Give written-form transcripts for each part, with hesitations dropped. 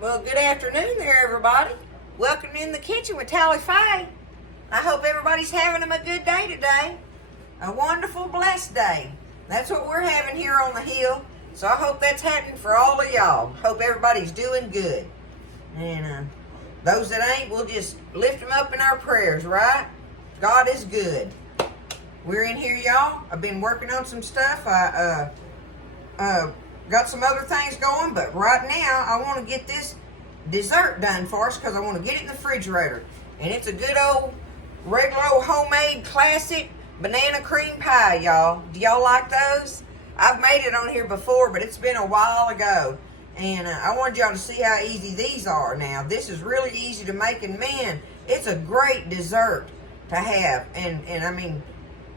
Well, good afternoon there, everybody. Welcome in the kitchen with Tally Faye. I hope everybody's having them a good day today. A wonderful, blessed day. That's what we're having here on the hill. So I hope that's happening for all of y'all. Hope everybody's doing good. And those that ain't, we'll just lift them up in our prayers, right? God is good. We're in here, y'all. I've been working on some stuff. I got some other things going, but right now I want to get this dessert done for us because I want to get it in the refrigerator. And it's a good old, regular old homemade classic banana cream pie, y'all. Do y'all like those? I've made it on here before, but it's been a while ago. And I wanted y'all to see how easy these are now. This is really easy to make, and man, it's a great dessert to have. And I mean,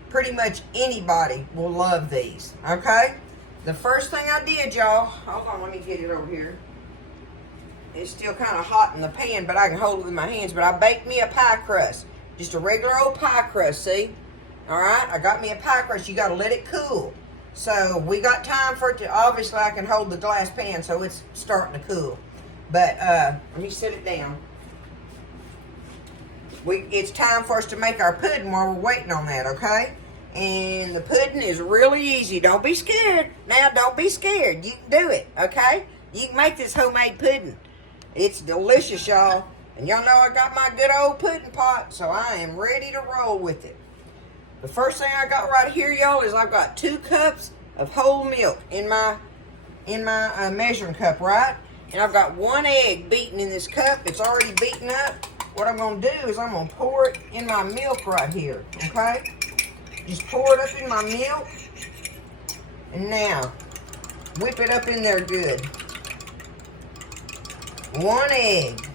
pretty much anybody will love these, okay? The first thing I did, y'all, hold on, let me get it over here. It's still kind of hot in the pan, but I can hold it with my hands. But I baked me a pie crust. Just a regular old pie crust, see? All right, I got me a pie crust. You got to let it cool. So we got time for it to, obviously I can hold the glass pan, so it's starting to cool. But let me set it down. It's time for us to make our pudding while we're waiting on that, okay? And the pudding is really easy. Don't be scared. Now, don't be scared. You can do it, okay? You can make this homemade pudding. It's delicious, y'all. And y'all know I got my good old pudding pot, so I am ready to roll with it. The first thing I got right here, y'all, is I've got 2 cups of whole milk in my measuring cup, right? And I've got 1 egg beaten in this cup. It's already beaten up. What I'm going to do is I'm going to pour it in my milk right here, okay? Just pour it up in my milk. And now, whip it up in there good. 1 egg.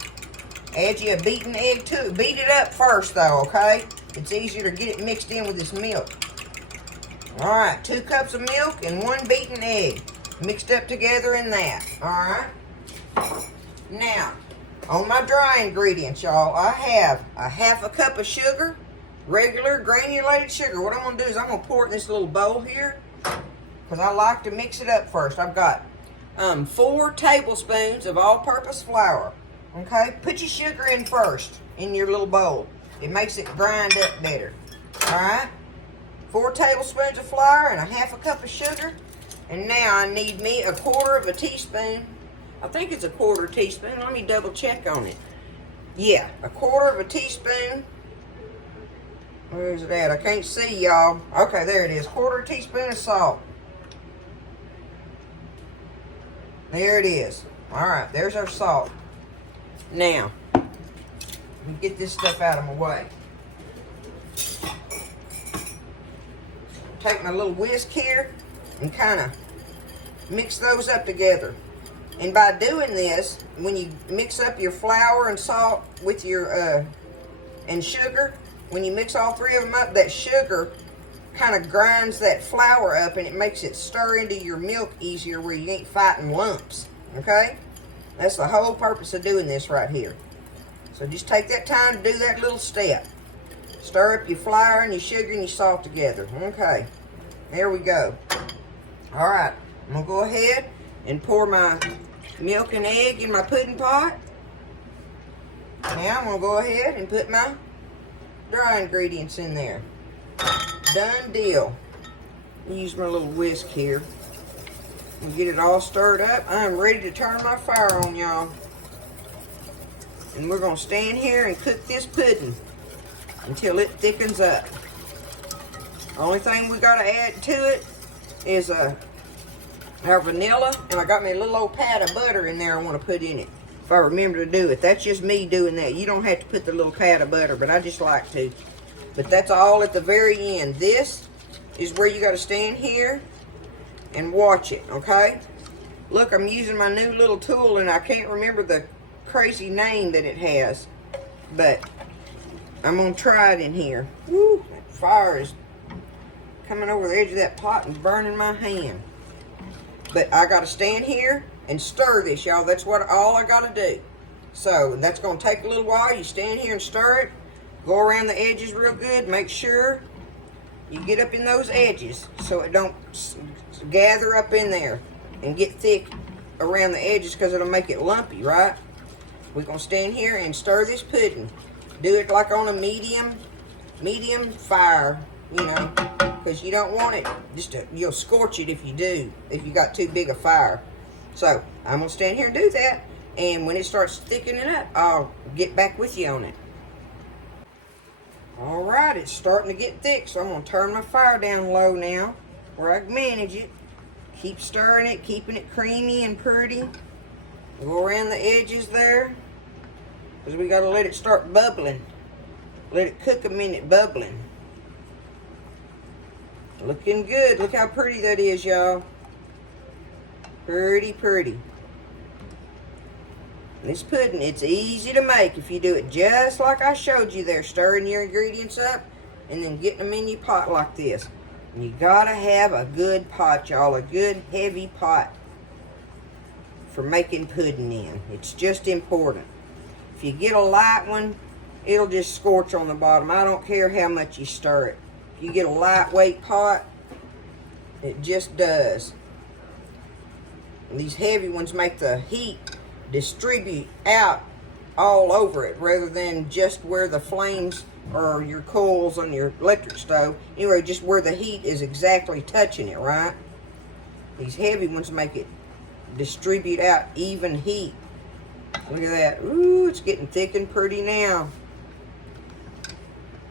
Add you a beaten egg too. Beat it up first though, okay? It's easier to get it mixed in with this milk. Alright, 2 cups of milk and 1 beaten egg. Mixed up together in that. Alright? Now, on my dry ingredients, y'all, I have a 1/2 cup of sugar. Regular granulated sugar. What I'm going to do is I'm going to pour it in this little bowl here because I like to mix it up first. I've got 4 tablespoons of all-purpose flour. Okay? Put your sugar in first in your little bowl. It makes it grind up better. Alright? 4 tablespoons of flour and a 1/2 cup of sugar. And now I need me a 1/4 teaspoon. I think it's a 1/4 teaspoon. Let me double check on it. Yeah, a 1/4 teaspoon. Where's it at? I can't see, y'all. Okay, there it is. 1/4 teaspoon of salt. There it is. Alright, there's our salt. Now, let me get this stuff out of my way. Take my little whisk here and kind of mix those up together. And by doing this, when you mix up your flour and salt with your and sugar, when you mix all 3 of them up, that sugar kind of grinds that flour up and it makes it stir into your milk easier where you ain't fighting lumps, okay? That's the whole purpose of doing this right here. So just take that time to do that little step. Stir up your flour and your sugar and your salt together. Okay, there we go. All right, I'm gonna go ahead and pour my milk and egg in my pudding pot. Now I'm gonna go ahead and put my dry ingredients in there. Done deal. Use my little whisk here and get it all stirred up. I'm ready to turn my fire on, y'all. And we're gonna stand here and cook this pudding until it thickens up. Only thing we gotta add to it is our vanilla, and I got me a little old pat of butter in there I want to put in it. If I remember to do it. That's just me doing that. You don't have to put the little pat of butter, but I just like to. But that's all at the very end. This is where you got to stand here and watch it, okay? Look, I'm using my new little tool, and I can't remember the crazy name that it has. But I'm going to try it in here. Woo, that fire is coming over the edge of that pot and burning my hand. But I got to stand here and stir this, y'all. That's all I got to do. So that's going to take a little while. You stand here and stir it. Go around the edges real good. Make sure you get up in those edges so it don't gather up in there and get thick around the edges because it'll make it lumpy, right? We're going to stand here and stir this pudding. Do it like on a medium fire, you know, because you don't want it, you'll scorch it if you do, if you got too big a fire. So I'm going to stand here and do that. And when it starts thickening up, I'll get back with you on it. All right, it's starting to get thick, so I'm going to turn my fire down low now, where I can manage it. Keep stirring it, keeping it creamy and pretty. Go around the edges there, because we got to let it start bubbling. Let it cook a minute bubbling. Looking good. Look how pretty that is, y'all. Pretty, pretty. This pudding, it's easy to make if you do it just like I showed you there. Stirring your ingredients up and then getting them in your pot like this. And you gotta have a good pot, y'all. A good heavy pot for making pudding in. It's just important. If you get a light one, it'll just scorch on the bottom. I don't care how much you stir it. If you get a lightweight pot, it just does. And these heavy ones make the heat distribute out all over it rather than just where the flames or your coals on your electric stove. Anyway, just where the heat is exactly touching it, right? These heavy ones make it distribute out even heat. Look at that. Ooh, it's getting thick and pretty now.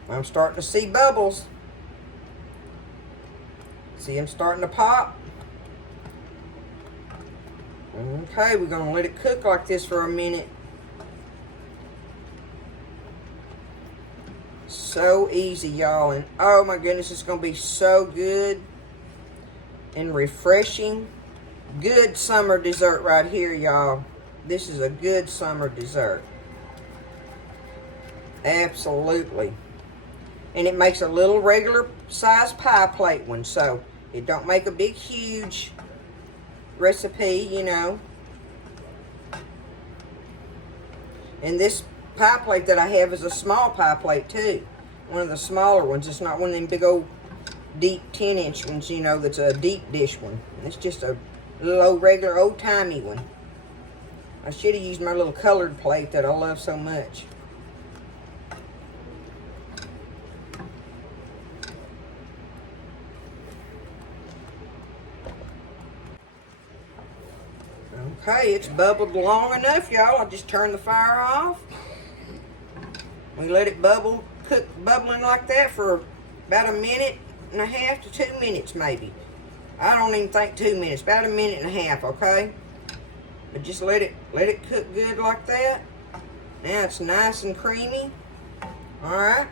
I'm starting to see bubbles. See them starting to pop? Okay, we're going to let it cook like this for a minute. So easy, y'all. And oh my goodness, it's going to be so good and refreshing. Good summer dessert right here, y'all. This is a good summer dessert. Absolutely. And it makes a little regular size pie plate one, so it don't make a big, huge recipe, you know. And this pie plate that I have is a small pie plate too. One of the smaller ones. It's not one of them big old deep 10-inch ones, you know, that's a deep dish one. It's just a little old regular old-timey one. I should have used my little colored plate that I love so much. Okay, it's bubbled long enough, y'all. I'll just turn the fire off. We let it bubble, cook bubbling like that for about 1.5 to 2 minutes maybe. I don't even think 2 minutes, about 1.5 minutes, okay? But just let it cook good like that. Now it's nice and creamy. Alright.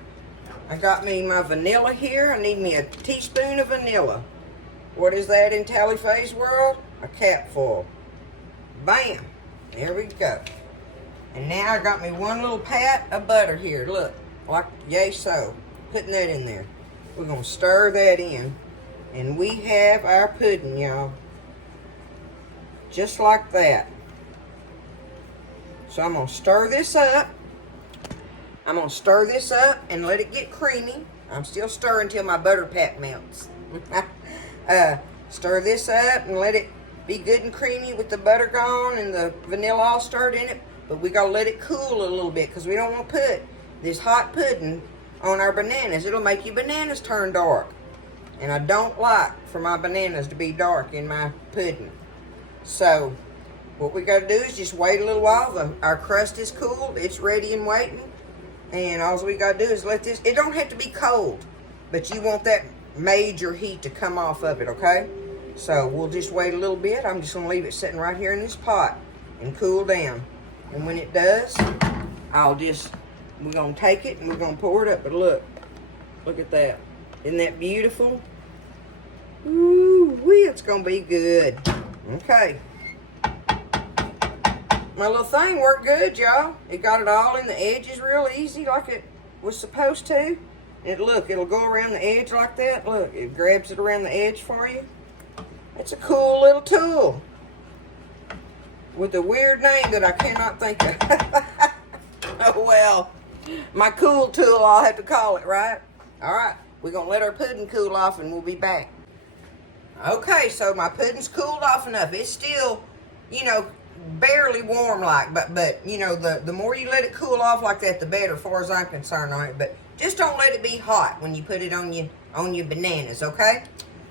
I got me my vanilla here. I need me a teaspoon of vanilla. What is that in Tally Faye's world? A capful. Bam. There we go. And now I got me one little pat of butter here. Look. Like yay so. Putting that in there. We're going to stir that in. And we have our pudding, y'all. Just like that. So I'm going to stir this up. I'm going to stir this up and let it get creamy. I'm still stirring until my butter pat melts. Stir this up and let it be good and creamy with the butter gone and the vanilla all stirred in it. But we got to let it cool a little bit because we don't want to put this hot pudding on our bananas. It'll make your bananas turn dark. And I don't like for my bananas to be dark in my pudding. So what we got to do is just wait a little while. Our crust is cooled. It's ready and waiting. And all we got to do is let this, it don't have to be cold, but you want that major heat to come off of it, okay? So we'll just wait a little bit. I'm just going to leave it sitting right here in this pot and cool down. And when it does, we're going to take it and we're going to pour it up. But look at that. Isn't that beautiful? Ooh, it's going to be good. Okay. My little thing worked good, y'all. It got it all in the edges real easy like it was supposed to. And look, it'll go around the edge like that. Look, it grabs it around the edge for you. It's a cool little tool. With a weird name that I cannot think of. Oh, well. My cool tool, I'll have to call it, right? All right. We're going to let our pudding cool off and we'll be back. Okay, so my pudding's cooled off enough. It's still you know, barely warm like, but you know, the more you let it cool off like that, the better, as far as I'm concerned on it. But just don't let it be hot when you put it on your bananas, okay?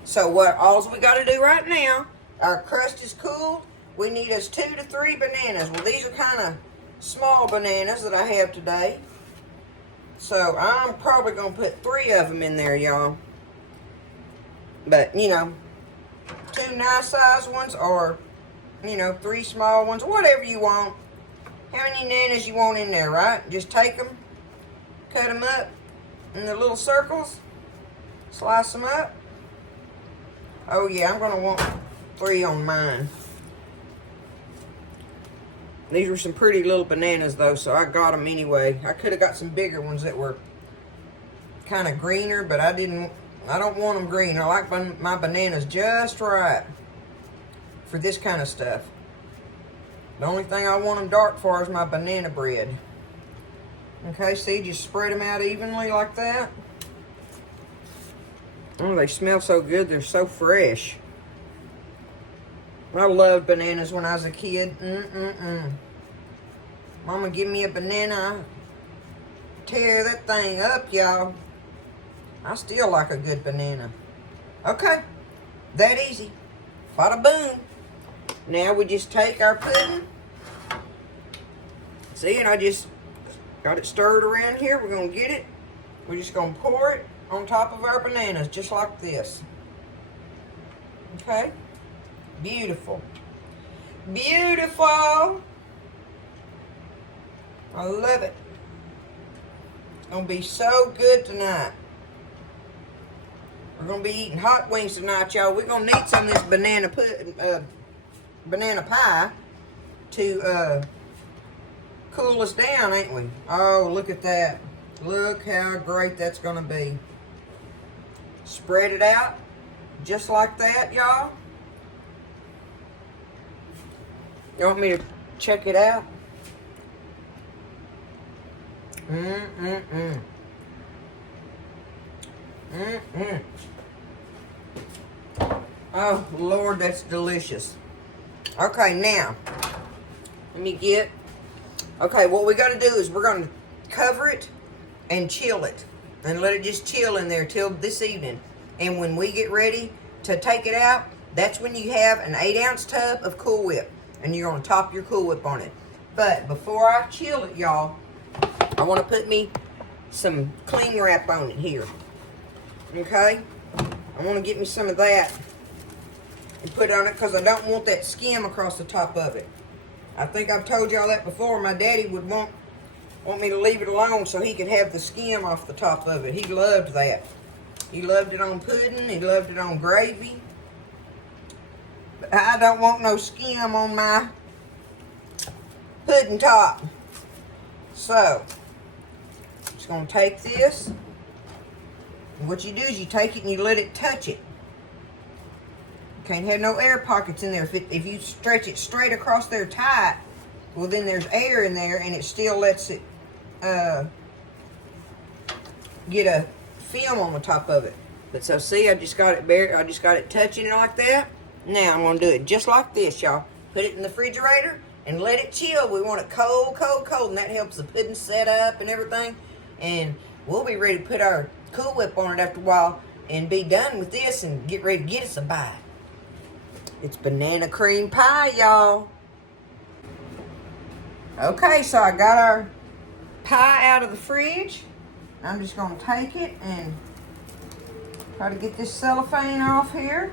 So what all we got to do right now, our crust is cool. We need us 2 to 3 bananas. Well, these are kind of small bananas that I have today. So I'm probably going to put 3 of them in there, y'all. But, you know, 2 nice size ones or, you know, 3 small ones, whatever you want. How many bananas you want in there, right? Just take them, cut them up in the little circles, slice them up. Oh yeah, I'm gonna want 3 on mine. These were some pretty little bananas though, so I got them anyway. I could have got some bigger ones that were kind of greener, but I don't want them green. I like my bananas just right for this kind of stuff. The only thing I want them dark for is my banana bread. Okay, see, just spread them out evenly like that. Oh, they smell so good. They're so fresh. I loved bananas when I was a kid. Mama give me a banana. Tear that thing up, y'all. I still like a good banana. Okay, that easy. Bada boom. Now we just take our pudding. See, and I just got it stirred around here. We're going to get it. We're just going to pour it on top of our bananas, just like this. Okay? Beautiful. Beautiful. I love it. It's going to be so good tonight. We're going to be eating hot wings tonight, y'all. We're going to need some of this banana pie to cool us down, ain't we? Oh, look at that. Look how great that's going to be. Spread it out just like that, y'all. You want me to check it out? Oh, Lord, that's delicious. Okay, now, let me get... Okay, what we got to do is we're going to cover it and chill it. And let it just chill in there till this evening. And when we get ready to take it out, that's when you have an 8-ounce tub of Cool Whip. And you're going to top your Cool Whip on it. But before I chill it, y'all, I want to put me some cling wrap on it here. Okay? I want to get me some of that and put it on it because I don't want that skim across the top of it. I think I've told y'all that before. My daddy would want me to leave it alone so he could have the skim off the top of it. He loved that. He loved it on pudding. He loved it on gravy. But I don't want no skim on my pudding top. So, just going to take this. And what you do is you take it and you let it touch it. You can't have no air pockets in there. If you stretch it straight across there tight, well then there's air in there and it still lets it get a film on the top of it. But so see, I just got it bare. I just got it touching it like that. Now I'm gonna do it just like this, y'all. Put it in the refrigerator and let it chill. We want it cold, cold, cold, and that helps the pudding set up and everything. And we'll be ready to put our Cool Whip on it after a while and be done with this and get ready to get us a bite. It's banana cream pie, y'all. Okay, so I got our pie out of the fridge. I'm just going to take it and try to get this cellophane off here.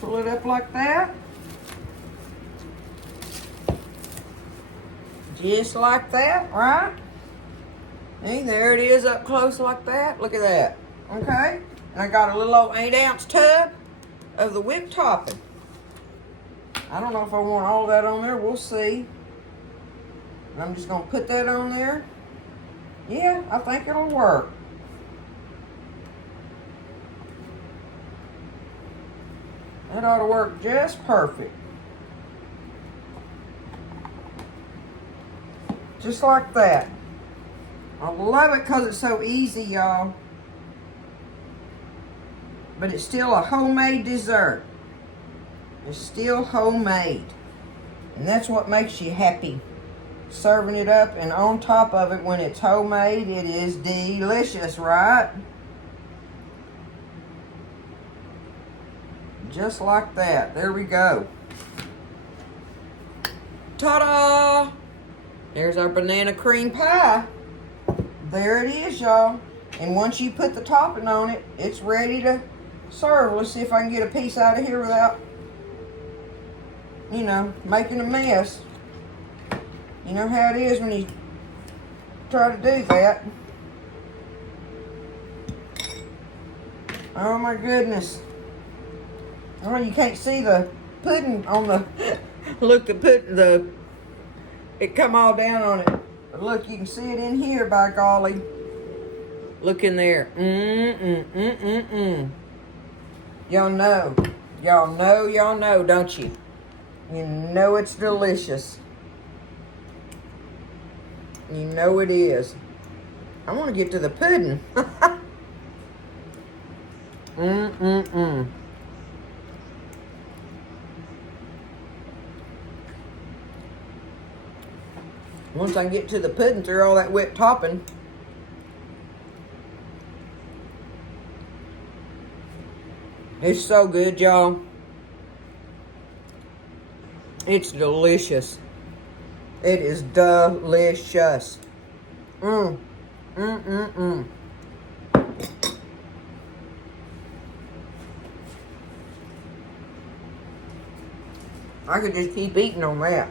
Pull it up like that. Just like that, right? And there it is up close like that. Look at that. Okay? And I got a little old 8-ounce tub of the whip topping. I don't know if I want all that on there. We'll see. And I'm just going to put that on there. Yeah, I think it'll work. That ought to work just perfect. Just like that. I love it because it's so easy, y'all. But it's still a homemade dessert. is still homemade. And that's what makes you happy. Serving it up, and on top of it, when it's homemade, it is delicious, right? Just like that. There we go. Ta-da! There's our banana cream pie. There it is, y'all. And once you put the topping on it, it's ready to serve. Let's see if I can get a piece out of here without, you know, making a mess. You know how it is when you try to do that. Oh my goodness. Oh, you can't see the pudding on the, look, it come all down on it. But look, you can see it in here, by golly. Look in there. Y'all know, don't you? You know it's delicious. You know it is. I want to get to the pudding. Once I get to the pudding through all that whipped topping, it's so good, y'all. It's delicious. It is delicious. I could just keep eating on that.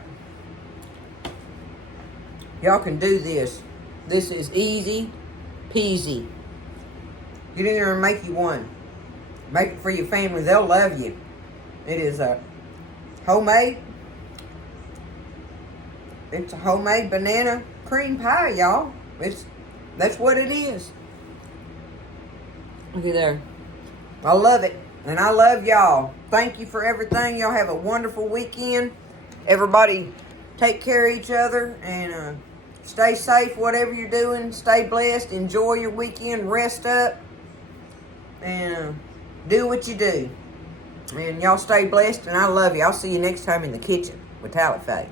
Y'all can do this. This is easy peasy. Get in there and make you one. Make it for your family. They'll love you. It is a homemade. It's a homemade banana cream pie, y'all. That's what it is. Look at there. I love it. And I love y'all. Thank you for everything. Y'all have a wonderful weekend. Everybody take care of each other and stay safe, whatever you're doing. Stay blessed. Enjoy your weekend. Rest up. And do what you do. And y'all stay blessed. And I love you. I'll see you next time in the kitchen with Tally Faye.